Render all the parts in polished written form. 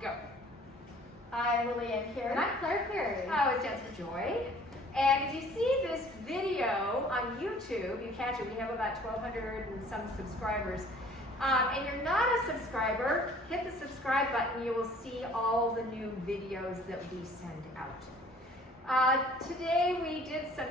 Go. I'm Lillian Carey. And I'm Claire Carey. Oh, it's Dance for Joy. And if you see this video on YouTube, you catch it. We have about 1,200 and some subscribers. And you're not a subscriber, hit the subscribe button. You will see all the new videos that we send out. Today we did some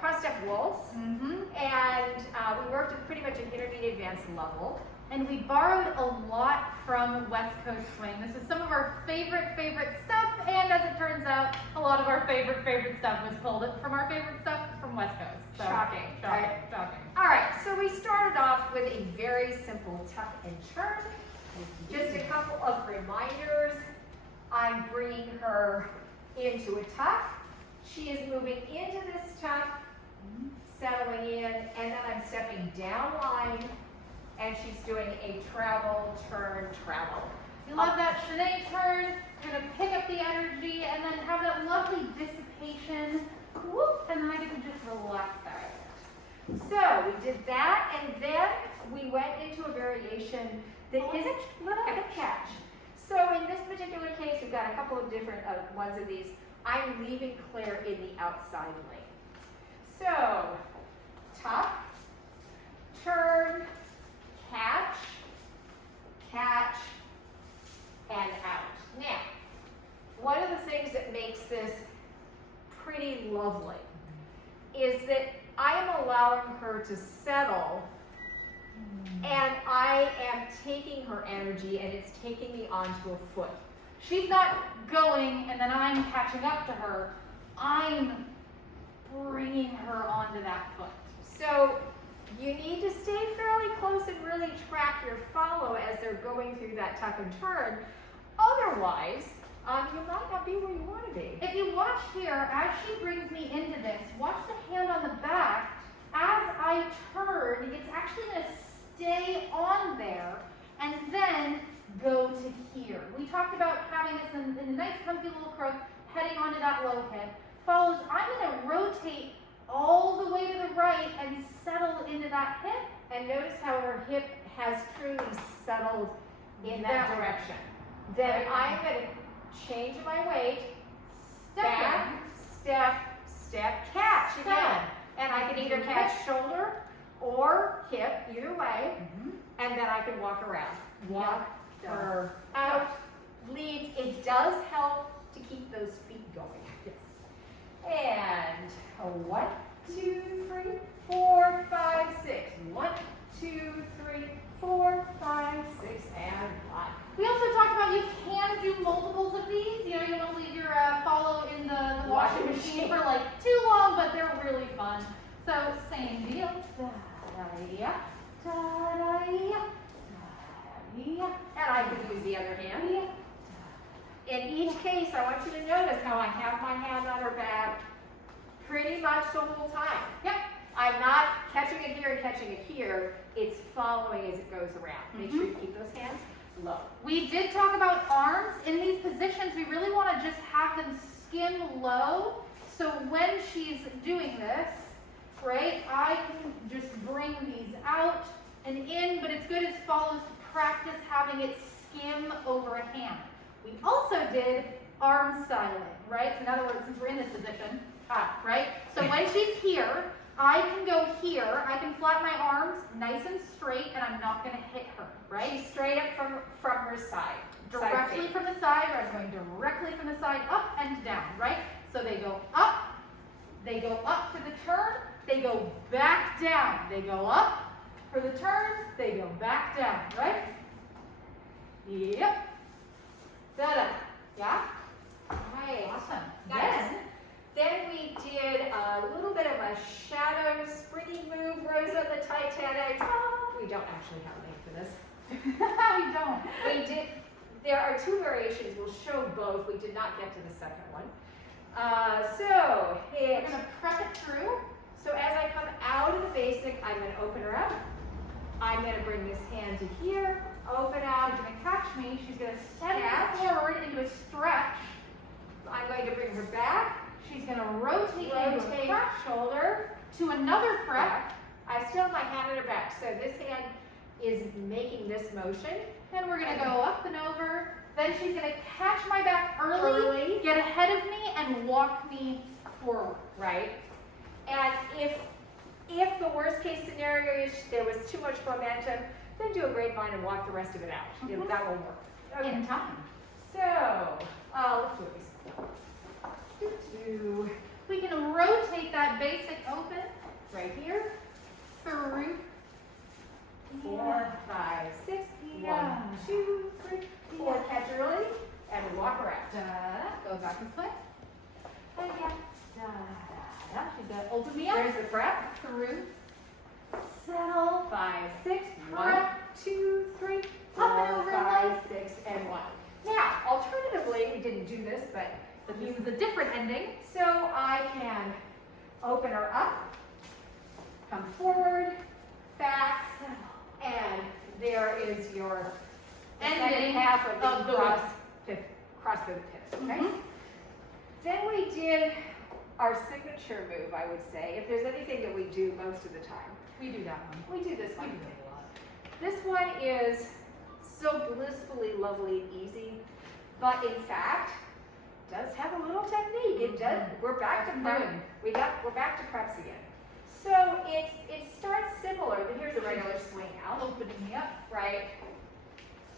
cross-step waltz, and we worked at pretty much an intermediate advanced level. And we borrowed a lot from West Coast Swing. This is some of our favorite stuff, and as it turns out, a lot of our favorite stuff was pulled from our favorite stuff from West Coast. So, Shocking. Shocking. All right, so we started off with a very simple tuck and turn. Just a couple of reminders. I'm bringing her into a tuck. She is moving into this tuck, settling in, and then I'm stepping down line, and she's doing a travel, turn, travel. You love that Shanae turn. You're gonna pick up the energy and then have that lovely dissipation. Whoop, and then I get to just relax that. So we did that, and then we went into a variation that is a catch. So in this particular case, we've got a couple of different ones of these. I'm leaving Claire in the outside lane. So tuck, turn, catch, and out. Now, one of the things that makes this pretty lovely is that I am allowing her to settle, and I am taking her energy, and it's taking me onto a foot. She's not going and then I'm catching up to her. I'm bringing her onto that foot. So you need to stay fairly close and really track your follow as they're going through that tuck and turn. Otherwise, you might not be where you want to be. If you watch here, as she brings me into this, watch the hand on the back. As I turn, it's actually going to stay on there and then go to here. We talked about having this in a nice comfy little crook, heading onto that low hip. Follows, I'm going to rotate all the way to the right and settle into that hip. And notice how her hip has truly settled in that direction. Then I'm going to change my weight, back, step, catch again. And I can either catch shoulder or hip, either way, and then I can walk around. Walk her out, leads. It does help to keep those feet going. And 1, 2, 3, 4, 5, 6. 1, 2, 3, 4, 5, 6, and 1. We also talked about you can do multiples of these. You know, you don't leave your follow in the washing machine for like too long, but they're really fun. So same deal. And I could use the other hand. In each case, I want you to notice how I have my hand on her back pretty much the whole time. Yep. I'm not catching it here and catching it here. It's following as it goes around. Make sure you keep those hands low. We did talk about arms. In these positions, we really want to just have them skim low. So when she's doing this, right, I can just bring these out and in, but it's good as follows to practice having it skim over a hand. We also did arm styling, right? So in other words, since we're in this position, right? So when she's here, I can go here, I can flat my arms nice and straight, and I'm not going to hit her, right? She's straight up from her side. Directly from the side, or I'm going directly from the side, up and down, right? So they go up for the turn, they go back down. They go up for the turn, they go back down, right? Yep. Da-da. Yeah? Right. Awesome. Nice. Then we did a little bit of a shadow springy move, Rose of the Titanic. We don't actually have a name for this. We don't. We did. There are 2 variations. We'll show both. We did not get to the second one. So we're going to prep it through. So as I come out of the basic, I'm going to open her up. I'm going to bring this hand to here, open out. She's going to catch me. She's going to step forward into a stretch. I'm going to bring her back. She's going to rotate into a prep shoulder to another prep. I still have my hand on her back, so this hand is making this motion. Then we're going to go up and over Then she's gonna catch my back early, get ahead of me, and walk me forward. Right. And if the worst case scenario is there was too much momentum, then do a grapevine and walk the rest of it out. That will work. Okay. In time. So, let's do this. We can rotate that basic open Right here. through. 4, 5, 6. Yeah. 1, 2, 3, 4. Catch early and walk her out. Go back and play. Again. She's gonna open me up. There's the prep. Through. Settle. 5, 6. 1, Prep. 2, 3, Up 4, and over 5, 6, and 1. Now, alternatively, we didn't do this, but This is a different ending. so I can open her up, come forward, back, and there is your second Ending half of the the cross pivot pivot. Okay. Mhm. Then we did our signature move, I would say. If there's anything that we do most of the time, We do that one. we do this We one. do that a lot. This one is so blissfully lovely and easy, but in fact, does have a little technique. It does. We're back to prep. We're back to preps again. So it starts similar. But here's a regular swing out, Opening me up. right?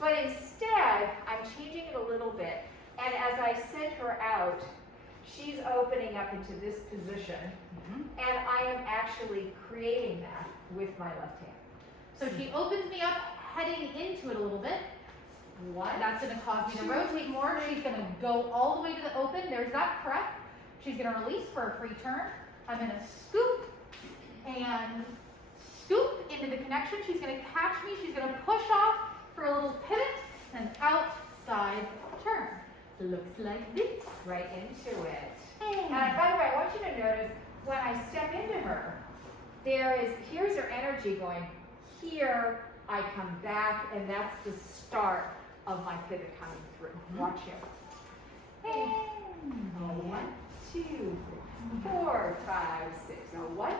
But instead, I'm changing it a little bit, and as I send her out, she's opening up into this position, and I am actually creating that with my left hand. So she opens me up, heading into it a little bit. 1, That's gonna cause me to rotate more. She's gonna go all the way to the open. There's that prep. She's gonna release for a free turn. I'm gonna scoop and scoop into the connection. She's gonna catch me. She's gonna push off for a little pivot and outside turn. Looks like this. right into it. And By the way, I want you to notice when I step into her, here's her energy going. Here, I come back, and that's the start of my pivot coming through. Watch here. And 1, 2, 4, 5, 6. Now 1,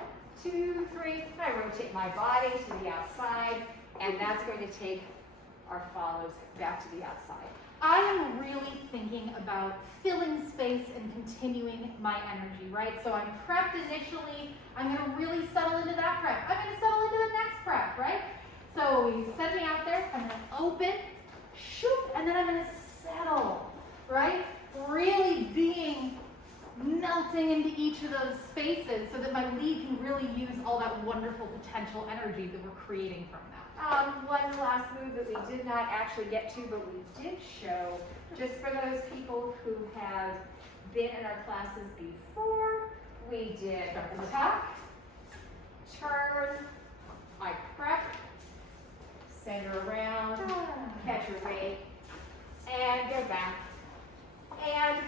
2, 3. I rotate my body to the outside, and that's going to take our follows back to the outside. I am really thinking about filling space and continuing my energy, right? So I'm prepped initially. I'm going to really settle into that prep. I'm going to settle into the next prep, right? So you send me out there. I'm going to open, shoot, and then I'm going to settle, right? Really melting into each of those spaces so that my lead can really use all that wonderful potential energy that we're creating from that. One last move that we did not actually get to, but we did show, just for those people who have been in our classes before, we did the tuck, turn, I prep, send her around, catch her weight, and go back. And